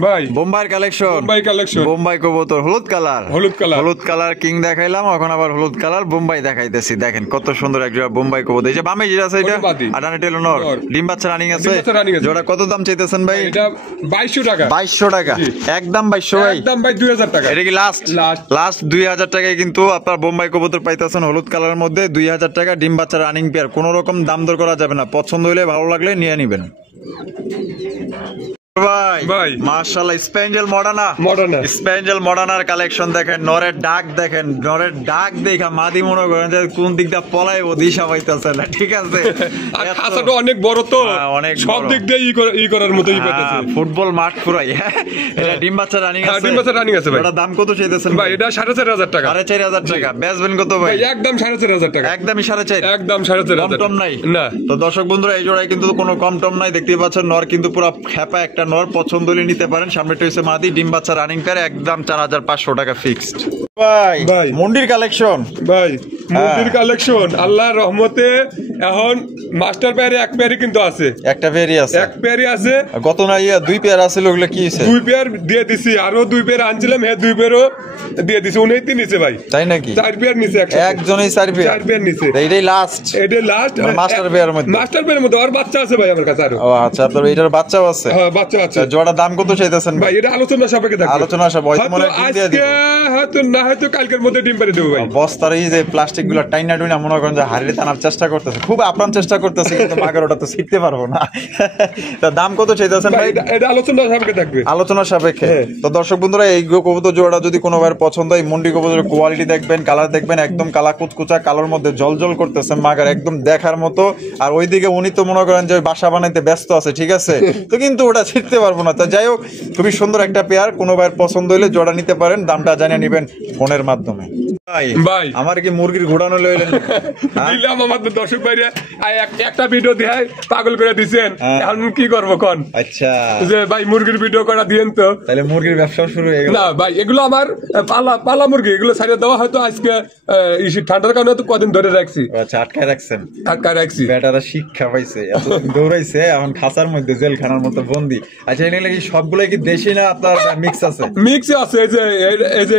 ভাই বোম্বাই কালেকশন, বোম্বাই কবুতর হলুদ কালার কিং দেখাইলাম, এখন আবার হলুদ কালার বোম্বাই দেখাইতেছি। দেখেন কত সুন্দর একজোড়া বোম্বাই কবুতর। এই যে বামে যেটা আছে এটা আডানে টেলো নর, ডিম বাচ্চা রানিং আছে। জোড়া কত দাম চাইতেছেন ভাই? এটা 2200 টাকা। 2200 টাকা একদম। 2200 ভাই? একদম ভাই 2000 টাকা। এটা কি লাস্ট 2000 টাকায় কিন্তু আপনার বোম্বাই কবুতর পাইতেছেন হলুদ কালারের মধ্যে। 2000 টাকা ডিম বাচ্চা রানিং পেয়ার, কোনো রকম দাম দর করা যাবে না, পছন্দ হইলে ভালো লাগলে নিয়ে নিবেন। ভাই মাশাআল্লাহ, স্প্যাঞ্জেল মডার্নার কালেকশন দেখেন, নরের ডাক দেখেন, নরের ডাক দেখা মাদি মনে করেন যে কোন দিক দিয়ে পলাইবো দিশা পাইতেছে না, ঠিক আছে? আর খাসাটা অনেক বড় তো, অনেক সব দিক দিয়ে ই করার মতো পাইতেছে, ফুটবল মাঠ পুরাই। এটা ডিম বাচ্চা রানিং আছে। ডিম বাচ্চা রানিং আছে ভাই। এটা দাম কত চাইতেছেন ভাই? এটা 4500 টাকা। 4500 টাকা। বেচবেন কত ভাই? একদম 4500 টাকা। একদমই 4.5। একদম 4500। কম নাই না। তো দর্শক বন্ধুরা, এই জোড়ায় কিন্তু কোনো কম টম নাই, দেখতেই পাচ্ছেন। নর কিন্তু পুরো খেপা একটা নর, পছন্দ হলে নিতে পারেন। সামনেটা হচ্ছে মাদি, ডিম বাচ্চা রানিং পেয়ার, একদম 4500 টাকা ফিক্সড। ভাই মন্ডির কালেকশন, আল্লাহর রহমতে এখন মাস্টার পেয়ারে এক পেয়ারই কিন্তু আছে, একটা পেয়ারই আছে, এক পেয়ারই আছে। গত না দুই পেয়ার আছে, ওগুলো কি হইছে? দুই পেয়ার দিয়ে দিছি, আরো দুই পেয়ার আনছিলাম, হ্যাঁ দুই পেয়ারও দিয়ে দিছি। উনি নিচে ভাই, তাই নাকি? 4 পেয়ার নিচে, একজনই 4 পেয়ার নিচে। এটাই লাস্ট মাস্টার পেয়ার মধ্যে। মাস্টার পেয়ারের মধ্যে আর বাচ্চা আছে ভাই আমার কাছে আরো। ও আচ্ছা, আপনার এটার বাচ্চাও আছে? হ্যাঁ, বাচ্চা আছে। জোড়া দাম কত চাইতেছেন ভাই? এটা আলোচনা সাপেক্ষে থাকবে, আলোচনা সাপেক্ষে। মনে হয় আজকে হয়তো না, হয়তো কালকের মধ্যে ডিম পারে দেবো ভাই। বস্তার এই যে প্লাস্টিক গুলো টাইনা টুইনা মনে করেন যে হাড়িতে টানার চেষ্টা করতেছে, খুব আপ্রাণ চেষ্টা করতেছে, কিন্তু মাগের ওটা তো শিখতে পারবো না। তা দাম কত চাইতেছেন ভাই? এটা আলোচনা সাপেক্ষে থাকবে, আলোচনা সাপেক্ষে। তো দর্শক বন্ধুরা, এই কবুতর জোড়া যদি কোনো ভাইয়ের পছন্দ হয়, মন্ডি কবুতরের কোয়ালিটি দেখবেন, কালার দেখবেন, একদম কালা কুচকুচা কালোর মধ্যে জলজল করতেছে, মাগার একদম দেখার মতো। আর ওইদিকে উনি তো মনে করেন যে বাসা বানাইতে ব্যস্ত আছে, ঠিক আছে? তো কিন্তু ওটা শিখতে পারবো না। তা যাই হোক, খুবই সুন্দর একটা পেয়ার, কোনো ভাইয়ের পছন্দ হলে জোড়া নিতে পারেন, দামটা জানিয়ে নিবেন ফোনের মাধ্যমে। ভাই আমার কি মুরগির ঘোড়ানো লইলেন? দিলাম আমার দর্শক ভাইরা একটা ভিডিও দিয়ে পাগল করে দিছেন, এখন কি করবো কোন? আচ্ছা, যে ভাই মুরগির ভিডিও করা দিয়েন তো, তাহলে মুরগির ব্যবসা শুরু হয়ে গেল। না ভাই, এগুলো আমার পালা মুরগি, এগুলো ছাড়িয়ে দেওয়া হয়তো আজকে ঠান্ডার কারণে তো কদিন ধরে রাখছি। আচ্ছা, আটকায় রাখছেন? আটকায় রাখছি। বেটারা শিক্ষা পাইছে, এতদিন দৌড়াইছে, এখন খাঁচার মধ্যে জেলখানার মতো বন্দি। আচ্ছা, এগুলো কি সবগুলো কি দেশি না আপনার মিক্স আছে? মিক্স আছে, এই যে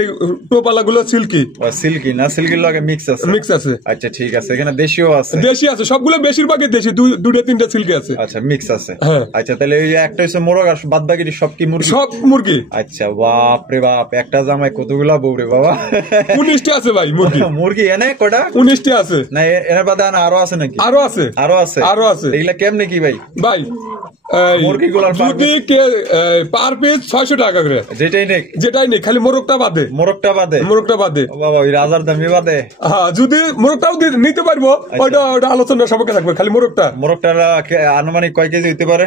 টোপালা গুলো সিল্কি, সিল্কি না, সিল্কির লগে মিক্স আছে। মিক্স আছে। আচ্ছা ঠিক আছে, এখানে দেশিও আছে। দেশি আছে, সবগুলো বেশিরভাগই দেশি, দুটো তিনটা সিল্কি আছে। আচ্ছা মিক্স আছে। হ্যাঁ। আচ্ছা তাহলে এই একটা হচ্ছে মোরগ আর বাদ বাকি সব কি মুরগি? সব মুরগি। আচ্ছা বাপ রে বাপ, একটা জামাই কতগুলা বউ রে বাবা। 19টা আছে ভাই মুরগি। মুরগি এনে কটা? 19টা আছে। না এর বাদে আরো আছে নাকি? আরো আছে। আরো আছে? আরো আছে। এগুলা কেমনে কি ভাই? ভাই মুরগিগুলার যদি পার পিস 600 টাকা করে। যেটাই নেই খালি মোরগটা বাদে। মোরগটা বাদে বাবা, ওই রাজার দামি বাদে। হ্যাঁ, যদি মোরগটাও নিতে পারবো, ওটা আলোচনা সাপেক্ষে থাকবে। খালি মোরগটা আনুমানিক কয় কেজি হইতে পারে?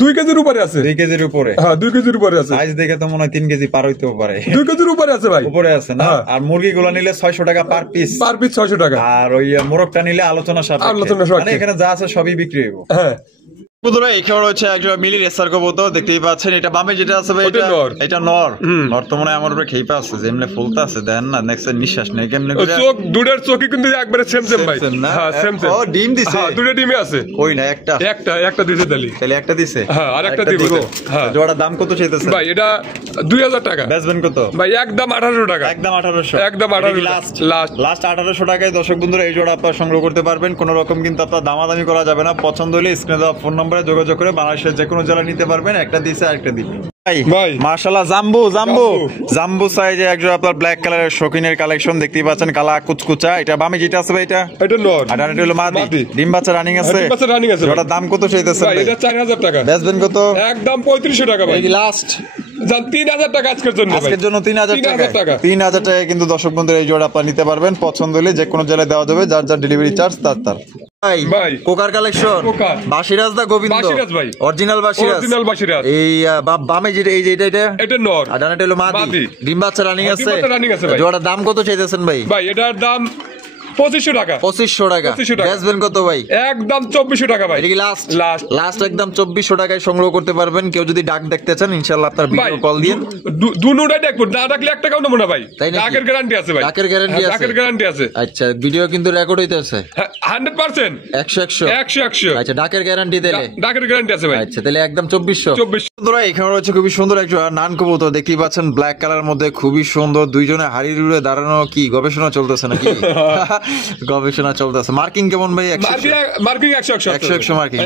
2 কেজির উপরে আছে। 2 কেজির উপরে? হ্যাঁ 2 কেজির উপরে আছে। সাইজ দেখে তো মনে হয় 3 কেজি পার হইতেও পারে। 2 কেজির উপরে আছে ভাই। উপরে আছে না? আর মুরগিগুলো নিলে 600 টাকা পার পিস। 600 টাকা। আর ওই মোরগটা নিলে আলোচনা সাপেক্ষে। মানে এখানে যা আছে সবই বিক্রি হইব। হ্যাঁ বন্ধুরা, এখানে রয়েছে একটা মিলি রেসার কবুতর, দেখতেই পাচ্ছেন। এটা বামে যেটা আছে ভাই, এটা নর। নর তো মনে হয় আমার উপরে খেইপা আছে, যেমনে ফুলতা আছে দেন না, নেক্সট নিঃশ্বাস নেই কেমনে করে। চোখ দুটার চোখই কিন্তু একবারে সেম ভাই। হ্যাঁ সেম। ও ডিম দিছে? হ্যাঁ দুটো ডিমে আছে। ওই না একটা দিছে তাহলে। তাহলে একটা দিছে? হ্যাঁ আরেকটা দিব। হ্যাঁ জোড়ার দাম কত চাইতেছে ভাই? এটা 2000 টাকা। বেচবেন কত ভাই? একদম 1800 টাকা। একদম 1800 লাস্ট 1800 টাকায় দর্শক বন্ধুরা এই জোড়া আপনারা সংগ্রহ করতে পারবেন। কোন রকম কিন্তু আপনার দামাদামি করা যাবে না। পছন্দ হলে স্ক্রিনে দেওয়া ফোন নম্বরে যোগাযোগ করে বাংলাদেশের যে কোনো জেলা নিতে পারবেন। একটা দিছে আরেকটা দিবে। ভাই মাশাআল্লাহ, জাম্বু সাইজে একজন আপনার ব্ল্যাক কালারের শৌখিনের কালেকশন দেখতেই পাচ্ছেন, কালা কুচকুচা। এটা বামে যেটা আছে ভাই, এটা নর আর এটা হলো মাদি। ডিম বাচ্চা রানিং আছে। ওটার দাম কত চাইতেছেন ভাই? এটা 4000 টাকা। বেচবেন কত? একদম 3500 টাকা ভাই। লাস্ট 3000 টাকা আজকের জন্য। 3000 টাকা। 3000 টাকা কিন্তু দর্শক বন্ধুরা এই জোড়া আপনারা নিতে পারবেন। পছন্দ হলে যে কোনো জেলায় দেওয়া যাবে, যার যার ডেলিভারি চার্জ তার। ভাই কোকার কালেকশন, বাসিরাজ দা গোবিন্দ। বাসিরাজ ভাই, অরিজিনাল বাসিরাজ। এই বামে যেটা, এই যে এটা নর আর ডানাটা হলো মাদি। ডিম বাচ্চা রানিং আছে। জোড়ার দাম কত চাইতেছেন ভাই? ভাই এটার দাম 2500 টাকা। 2500 টাকা। বেচবেন কত ভাই? একদম 2400 টাকা ভাই। এটা কি লাস্ট একদম 2400 টাকায় সংগ্রহ করতে পারবেন। কেউ যদি ডাক দেখতে চান ইনশাআল্লাহ আপনার ভিডিও কল দিন। দুটোটাই দেখবো, না ডাকলে 1 টাকাও নেব না ভাই। ডাকের গ্যারান্টি আছে ভাই। ডাকের গ্যারান্টি আছে। আচ্ছা ভিডিও কিন্তু রেকর্ড হইতেছে 100%। 100। আচ্ছা ডাকের গ্যারান্টি দিলে? ডাকের গ্যারান্টি আছে ভাই। আচ্ছা তাহলে একদম 2400। বন্ধুরা এখানে রয়েছে খুবই সুন্দর একটা নান কবুতর, দেখতেই পাচ্ছেন ব্ল্যাক কালার মধ্যে, খুবই সুন্দর। দুইজনে হাড়ি রুড়ে দাঁড়ানো, কি গবেষণা চলতেছে নাকি? গবেষণা চলতেছে। মার্কিং কেমন ভাই? Marking 100 marking.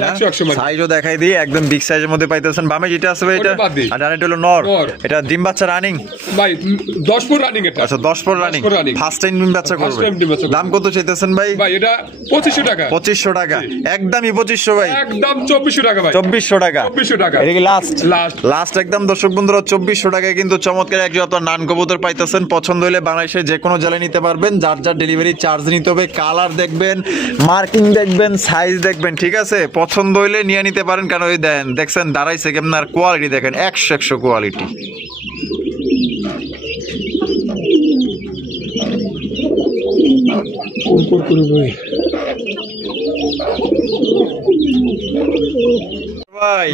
সাইজও দেখাই দিই, একদম বিগ সাইজের মধ্যে পাইতেছেন। বামে যেটা আছে ভাই এটা, আর ডানেটা হলো নর। এটা ডিম বাচ্চা রানিং ভাই 10 পর রানিং। এটা আচ্ছা 10 পর রানিং, ফার্স্ট টাইম ডিম বাচ্চা করবে। দাম কত চাইতেছেন ভাই? ভাই এটা 2500 টাকা। 2500 টাকা। একদমই 2500 ভাই। একদম 2400 টাকা ভাই। 2400 টাকা। 2400 টাকা। এটা কি লাস্ট একদম দর্শক বন্ধুরা 2400 টাকায় কিন্তু চমৎকার একজন আপনার নান কবুতর পাইতেছেন। পছন্দ হলে বাংলাদেশের যে কোনো জেলায় নিতে পারবেন, যার যার ডেলিভারি চার্জ নিতে হবে। কালার দেখবেন, মার্কিং দেখবেন, সাইজ দেখবেন, ঠিক আছে? পছন্দ হইলে নিয়ে নিতে পারেন। কারণ ওই দেখছেন দাঁড়াইছে কেমন, আর কোয়ালিটি দেখেন 100 কোয়ালিটি।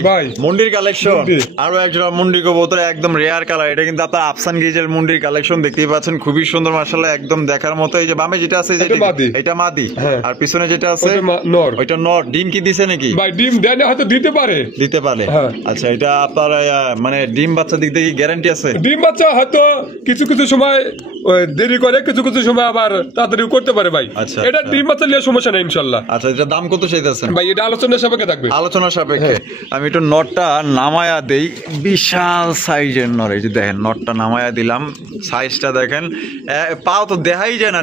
ভাই মুন্ডির কালেকশন, আরো একটা মুন্ডি কবুতর, একদম রেয়ার কালার। এটা কিন্তু আপনার আফসান গ্রিজেল মুন্ডির কালেকশন, দেখতেই পাচ্ছেন খুবই সুন্দর মাশাআল্লাহ, একদম দেখার মতো। এই যে বামে যেটা আছে এটা মাদি, আর পিছনে যেটা আছে নর। ওইটা নর। ডিম কি দিছে নাকি ভাই? ডিম দেয় না, হয়তো দিতে পারে। আচ্ছা এটা আপনার মানে ডিম বাচ্চা দিক থেকে গ্যারান্টি আছে? ডিম বাচ্চা হয়তো কিছু সময় দেরি করে, কিছু সময় আবার তাড়াতাড়ি করতে পারে ভাই। আচ্ছা এটা ডিম বাচ্চা নিয়ে সমস্যা নেই ইনশাআল্লাহ। আচ্ছা এটা দাম কত চাইতেছেন ভাই? এটা আলোচনার সাপেক্ষে থাকবে। আলোচনার সাপেক্ষে। আমি একটু নটটা নামায়া দেই, বিশাল সাইজের নর। এই যে দেখেন নটটা নামায়া দিলাম, সাইজটা দেখেন। পাও তো দেখাই যায় না,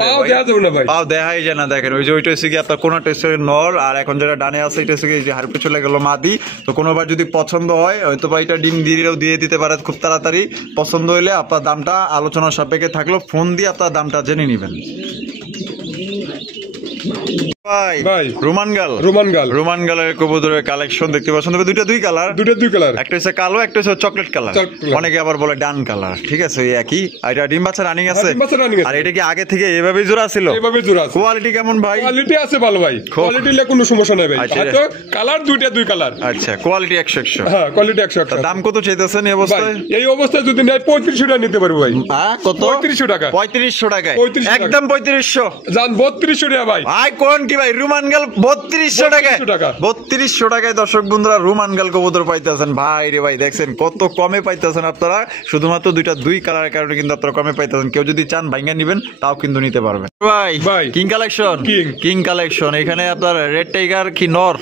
পাও দেখাই যায় না। দেখেন ওই যে ওইটা হচ্ছে কি আপনার কোনটা হচ্ছে নর, আর এখন যেটা ডানে আছে এটা হচ্ছে কি হারপে চলে গেল মাদি। তো কোনোবার যদি পছন্দ হয় হয়তো বা এটা ডিম দিয়ে দিতে পারে খুব তাড়াতাড়ি। পছন্দ হইলে আপনার দামটা আলোচনার সাপেক্ষে থাকলো, ফোন দিয়ে আপনার দামটা জেনে নেবেন। ভাই রোমান গালের কবুতরের কালেকশন দেখতে পাচ্ছেন। তবে দুই কালার, একটা হচ্ছে কালো, একটা হচ্ছে চকলেট কালার। অনেকে আবার বলে ডান কালার, ঠিক আছে একই। এটা ডিম বাচ্চা রানিং আছে। আর এটা কি আগে থেকে এভাবে জোড়া ছিল? কোয়ালিটি কেমন ভাই? কোয়ালিটি আছে ভালো ভাই, কোয়ালিটি নিয়ে কোনো সমস্যা নাই ভাই। হয়তো কালার দুই কালার। আচ্ছা কোয়ালিটি 100। হ্যাঁ কোয়ালিটি 100। দাম কত চাইতেছেন এই অবস্থায়? এই অবস্থায় যদি নেয় 3500 টাকা নিতে পারবো ভাই। কত? 3500 টাকা। 3500 টাকায় একদম 3500 জান 3200 টাকা ভাই। কোন কি কি ভাই রুমান গাল 3200 টাকায় 3200 টাকায় দর্শক বন্ধুরা রুমান গাল কবুতর পাইতেছেন ভাই রে ভাই দেখছেন কত কমে পাইতেছেন আপনারা শুধুমাত্র দুই কালারের কারণে কিন্তু আপনারা কমে পাইতেছেন কেউ যদি চান ভাঙা নেবেন তাও কিন্তু নিতে পারবেন ভাই কিং কালেকশন কিং কালেকশন এখানে আপনার রেড টাইগার কি নর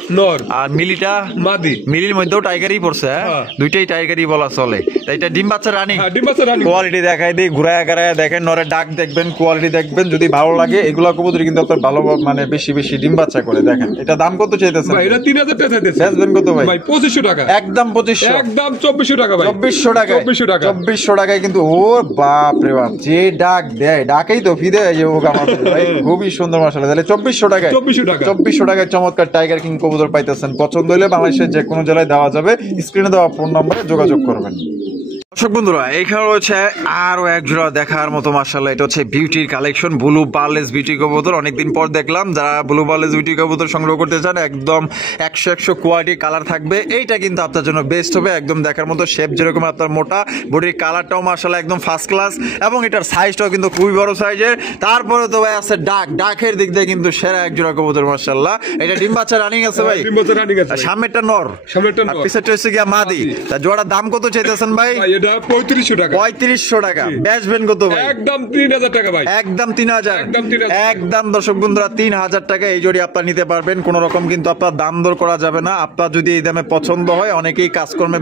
আর মিলিটা মাদি মিলির মধ্যেও টাইগারই পড়ছে হ্যাঁ দুইটাই টাইগারই বলা চলে এটা ডিম বাচ্চা রানী কোয়ালিটি দেখাই দিই ঘুরায় গাড়ায় দেখেন নরে ডাক দেখবেন কোয়ালিটি দেখবেন যদি ভালো লাগে এগুলা কবুতর কিন্তু আপনার ভালো মানে বেশি বেশি ডিম বাচ্চা করে দেখেন এটা দাম কত চাইতেছেন ভাই এটা 3000 টাকা চাইতেছে বেচবেন কত ভাই 2500 টাকা একদম 2500 একদম 2400 টাকা ভাই 2400 টাকা 2400 টাকায় কিন্তু ও বাপ রে বাপ যে ডাক দেয় ডাকেই তো ফিদে যে ও আমাদের ভাই খুবই সুন্দর মাশাআল্লাহ তাহলে 2400 টাকায় 2400 টাকায় চমৎকার টাইগার কিং কবুতর পাইতেছেন পছন্দ হলে বাংলাদেশের যে কোনো জেলায় দেওয়া যাবে স্ক্রিনে দেওয়া ফোন নম্বরে যোগাযোগ করবেন দর্শক বন্ধুরা এখানে রয়েছে আরো এক জোড়া দেখার মতো মাশাআল্লাহ এটা হচ্ছে বিউটির কালেকশন ব্লু বার্লেস বিউটি কবুতর অনেকদিন পর দেখলাম যারা ব্লু বার্লেস বিউটি কবুতর সংগ্রহ করতে চান একদম 100 কোয়ালিটি কালার থাকবে এইটা কিন্তু আপনার জন্য বেস্ট হবে একদম দেখার মতো শেপ যেরকম আপনার মোটা বডির কালারটাও মাশাআল্লাহ একদম ফার্স্ট ক্লাস এবং এটার সাইজটাও কিন্তু খুবই বড় সাইজের তারপরে তো ভাই আছে ডাকের দিক দিয়ে কিন্তু সেরা এক জোড়া কবুতর মাশাআল্লাহ এটা ডিম বাচ্চা রানিং আছে ভাই ডিম বাচ্চা রানিং আছে সামনেরটা নর আর পিছেরটা হচ্ছে গিয়া মাদি তা জোড়া দাম কত চাইতেছেন ভাই এটা 3500 টাকা 3500 টাকা বেচবেন কত ভাই একদম 3000 টাকা ভাই একদম 3000 একদম দর্শক বন্ধুরা 3000 টাকা এই জোড়ি আপনারা নিতে পারবেন কোন রকম কিন্তু আপনার দাম দর করা যাবে না আপনার যদি এই দামে পছন্দ হয় অনেকেই কাজকর্মে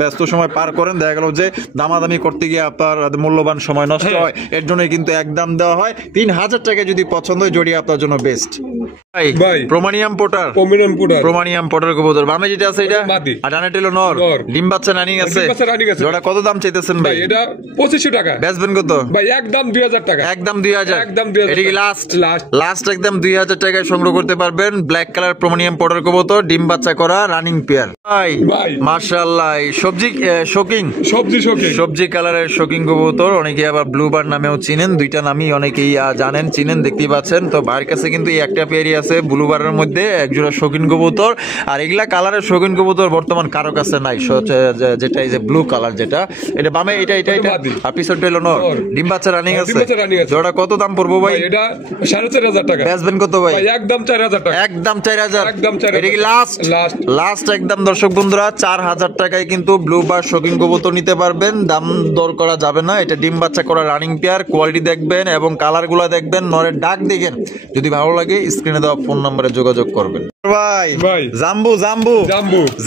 ব্যস্ত সময় পার করেন দেখা গেল যে দামাদামি করতে গিয়ে আপনার মূল্যবান সময় নষ্ট হয় এর জন্য কিন্তু একদম দেওয়া হয় 3000 টাকা যদি পছন্দ হয় জোড়ি আপনার জন্য বেস্ট ভাই প্রোমানিয়াম পোটার কবুতর বামে যেটা আছে এটা আর ডানে টেলো নর ডিম বাচ্চা রানিং আছে জোড়া কত দাম চাইতেছেন ভাই এটা 2500 টাকা বেচবেন কত ভাই একদম 2000 টাকা একদম 2000 এটা কি লাস্ট একদম 2000 টাকায় সংগ্রহ করতে পারবেন ব্ল্যাক কালার প্রোমানিয়াম পোটার কবুতর ডিম বাচ্চা করা রানিং পেয়ার ভাই মাশাআল্লাহ সবজি কালারের শোকিং কবুতর অনেকে আবার ব্লু বার নামেও চিনেন দুইটা নামই অনেকেই চিনেন দেখতেই পাচ্ছেন তো ভাইয়ের কাছে কিন্তু এই একটা পেয়ারই আছে ব্লু বারের মধ্যে একজোড়া শৌখিন কবুতর আর এগুলা কালারের শৌখিন কবুতর বর্তমান কারো কাছে নাই যেটা এই যে ব্লু কালার যেটা এটা বামে এটা আর পিছনটা হলো নর ডিম বাচ্চা রানিং আছে জোড়া কত দাম পড়বো ভাই এটা 4500 টাকা বেচবেন কত ভাই একদম 4000 টাকা একদম 4000 এটা কি লাস্ট একদম দর্শক বন্ধুরা 4000 টাকায় কিন্তু ব্লু বার শৌখিন কবুতর নিতে পারবেন দাম দর করা যাবে না এটা ডিম বাচ্চা করা রানিং পেয়ার কোয়ালিটি দেখবেন এবং কালার গুলা দেখবেন নরের ডাক দেখেন যদি ভালো লাগে স্ক্রিনে দেওয়া ফোন নম্বরে যোগাযোগ করবেন ভাই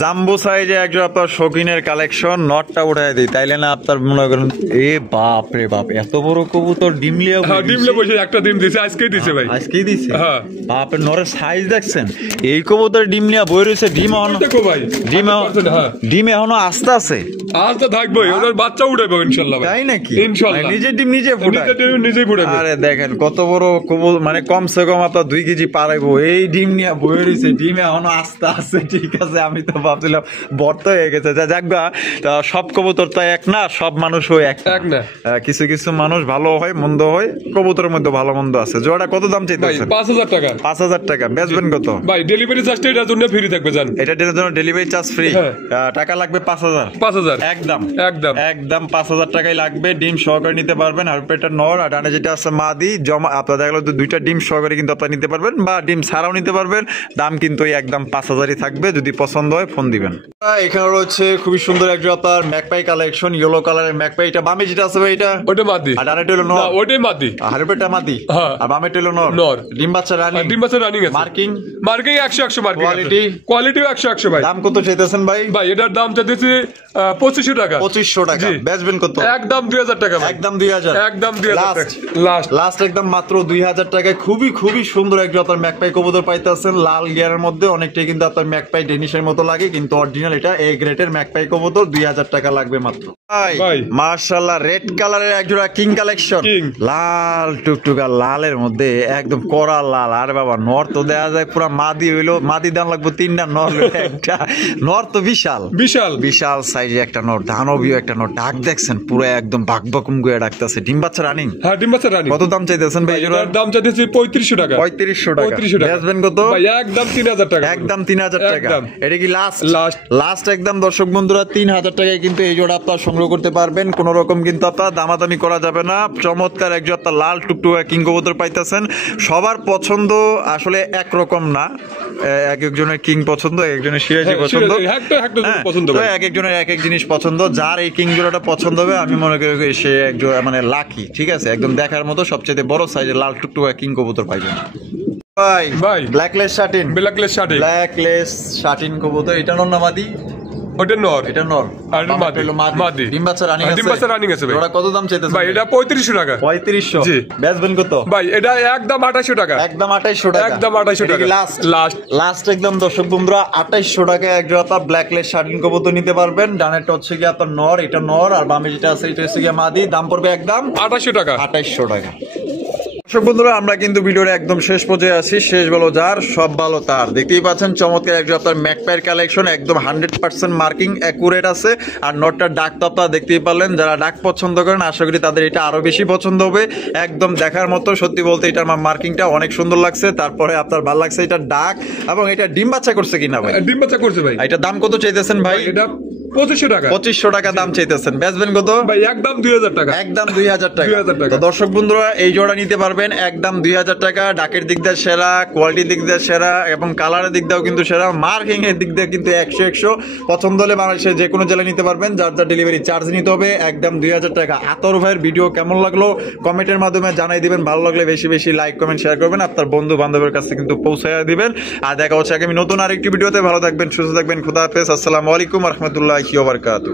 জাম্বু সাইজে একজন আপনার শৌখিনের কালেকশন নটটা উঠাই দিই তাইলে না আপনার মনে করেন এ বাপ রে বাপ এত বড় কবুতর ডিমলিয়া বসে একটা ডিম দিছে আজকেই দিছে হ্যাঁ বাপের নরের সাইজ দেখছেন এই কবুতর ডিমলিয়া বই রয়েছে ডিম এখনো আস্তে আছে থাকবে ওদের বাচ্চা উঠাবে ইনশাআল্লাহ তাই নাকি ইনশাআল্লাহ নিজের ডিম নিজেই ফুটাবে আরে দেখেন কত বড় কবুতর মানে কমসে কম আপনার 2 কেজি পারাইবো এই ডিম নিয়ে বই রয়েছে ডিমে এখনো আস্তে আছে ঠিক আছে আমি তো ভাবছিলাম বর্ত হয়ে গেছে যাকগা সব কবুতর তো এক না সব মানুষও এক না কিছু কিছু মানুষ ভালো হয় মন্দ হয় কবুতরের মধ্যে ভালো মন্দ আছে জোড়া কত দাম চাইতেছেন 5000 টাকা বেচবেন কত ভাই ডেলিভারি চার্জটা এটার জন্য ফ্রি থাকবে জান এটার জন্য ডেলিভারি চার্জ ফ্রি টাকা লাগবে 5000 একদম 5000 টাকাই লাগবে ডিম সহকারে নিতে পারবেন আর পেটার নর আর ডানে যেটা আছে মাদি জমা আপনার দেখা গেল দুইটা ডিম সহকারে কিন্তু আপনারা নিতে পারবেন বা ডিম ছাড়াও নিতে পারবেন দাম কিন্তু একদম 5000ই থাকবে যদি পছন্দ হয় ফোন দিবেন এখানে রয়েছে খুবই সুন্দর একটা আপনার ম্যাকপাই কালেকশন ইয়েলো কালারের ম্যাকপাই এটা বামে যেটা আছে ভাই এটা ওটা মাদি আর ডানে টেলো নর ওটাই মাদি আর পেটা মাদি আর বামে টেলো নর ডিম বাচ্চা রানিং আছে মার্কিং 100 মার্কিং কোয়ালিটিও 100 ভাই দাম কত চাইতেছেন ভাই এটার দাম চাইতেছি 2500 টাকা বেচবেন কত একদম 2000 টাকা একদম 2000 লাস্ট একদম মাত্র 2000 টাকায় খুবই সুন্দর একটা আপনার ম্যাকপাই কবুতর পাইতেছেন লাল গিয়ারের মধ্যে অনেকটাই কিন্তু আপনার ম্যাকপাই ডেনিশের মতো লাগে কিন্তু অরিজিনাল এটা এ গ্রেডের ম্যাকপাই কবুতর 2000 টাকা লাগবে মাত্র ভাই মাশাআল্লাহ রেড কালারের একজোড়া কিং কালেকশন লাল টুকটুকা লালের মধ্যে একদম কড়া লাল আর বাবা নর তো দেয়া যায় পুরো মাদি হইলো মাদি দাম লাগবে 3টা নর একটা নর তো বিশাল সাইজে একটা নর দানবীয় একটা নর ডাক দেখছেন পুরো একদম বাকবাকুম করে ডাকতেছে ডিম বাচ্চা রানিং রানিং কত দাম চাইতেছেন ভাই এটার দাম চাইতেছি 3500 টাকা বেচবেন কত ভাই একদম 3000 টাকা, একদম 3000 টাকা। একদম। এটা কি লাস্ট লাস্ট লাস্ট একদম দর্শক বন্ধুরা 3000 টাকায় কিন্তু এই জোড়া আপনারা সংগ্রহ করতে পারবেন। কোন রকম কিন্তু আপনার দামাদামি করা যাবে না। চমৎকার এক জোড়া লাল টুকটুকা কিং কবুতর পাইতেছেন। সবার পছন্দ আসলে একরকম না, এক একজনের কিং পছন্দ, এক একজনের সিরাজি পছন্দ, এক একজনের এক এক জিনিস পছন্দ। যার এই কিং জোড়াটা পছন্দ হবে আমি মনে করি সে এক জোড়া মানে লাকি, ঠিক আছে, একদম দেখার মতো সবচেয়ে বড় সাইজের লাল টুকটুকা কিং কবুতর পাইবেন। ভাই ভাই ব্ল্যাকলেস শাটিন, ব্ল্যাকলেস শাটিন, ব্ল্যাকলেস শাটিন কবুতর, এটা নর না মাদি? ওটা নর, এটা নর আর মাদি, মাদি ডিম বাচ্চা রানিং আছে, ডিম বাচ্চা রানিং আছে ভাই। ওটা কত দাম চাইতেছেন ভাই? এটা 3500 টাকা। 3500? জি। বেচবেন কত ভাই? এটা একদম 2800 টাকা, একদম 2800 টাকা, একদম 2800 টাকা লাস্ট লাস্ট লাস্ট একদম দর্শক বন্ধুরা 2800 টাকা এক জোড়া ব্ল্যাকলেস শাটিন কবুতর নিতে পারবেন। ডানেরটা হচ্ছে কি আপনার নর, এটা নর, আর বামে যেটা আছে এটা হচ্ছে কি মাদি। দাম পড়বে একদম 2800 টাকা, 2800 টাকা। দর্শক বন্ধুরা আমরা কিন্তু ভিডিওর একদম শেষ পর্যায়ে আছি। শেষ ভালো যার সব ভালো তার। দেখতেই পাচ্ছেন চমৎকার একজন আপনার ম্যাকপাইর কালেকশন, একদম 100% মার্কিং অ্যাকুরেট আছে। আর নটটার ডাক তো আপনারা দেখতেই পারলেন। যারা ডাক পছন্দ করেন আশা করি তাদের এটা আরো বেশি পছন্দ হবে। একদম দেখার মতো, সত্যি বলতে এটার মার্কিংটা অনেক সুন্দর লাগছে। তারপরে আপনার ভালো লাগছে এটার ডাক, এবং এটা ডিম বাচ্চা করছে কিনা ভাই? ডিম বাচ্চা করছে ভাই। এটা দাম কত চাইতেছেন ভাই? এটা 2500 টাকা, 2500 টাকা দাম চাইতেছেন। বেচবেন কত ভাই? একদম 2000 টাকা, একদম 2000 টাকা। 2000 টাকা। তো দর্শক বন্ধুরা এই জোড়া নিতে পারবেন একদম 2000 টাকা। ডাকের দিক দিয়ে সেরা, কোয়ালিটির দিক দিয়ে সেরা, এবং কালারের দিক দিয়েও কিন্তু সেরা, মার্কিং এর দিক দিয়ে কিন্তু 100 পছন্দ হলে বাংলাদেশের যে কোনো জেলায় নিতে পারবেন। যার যার ডেলিভারি চার্জ নিতে হবে একদম 2000 টাকা। আতর ভাইয়ের ভিডিও কেমন লাগলো কমেন্টের মাধ্যমে জানাই দিবেন। ভালো লাগলে বেশি বেশি লাইক কমেন্ট শেয়ার করবেন, আপনার বন্ধু বান্ধবের কাছে কিন্তু পৌঁছায় দিবেন। আর দেখা হচ্ছে আগামী নতুন আরেকটি ভিডিওতে। ভালো থাকবেন, সুস্থ থাকবেন, খুদা হাফেজ, আসসালামু আলাইকুম ওয়া রাহমাতুল্লাহি ওয়া বারাকাতুহু।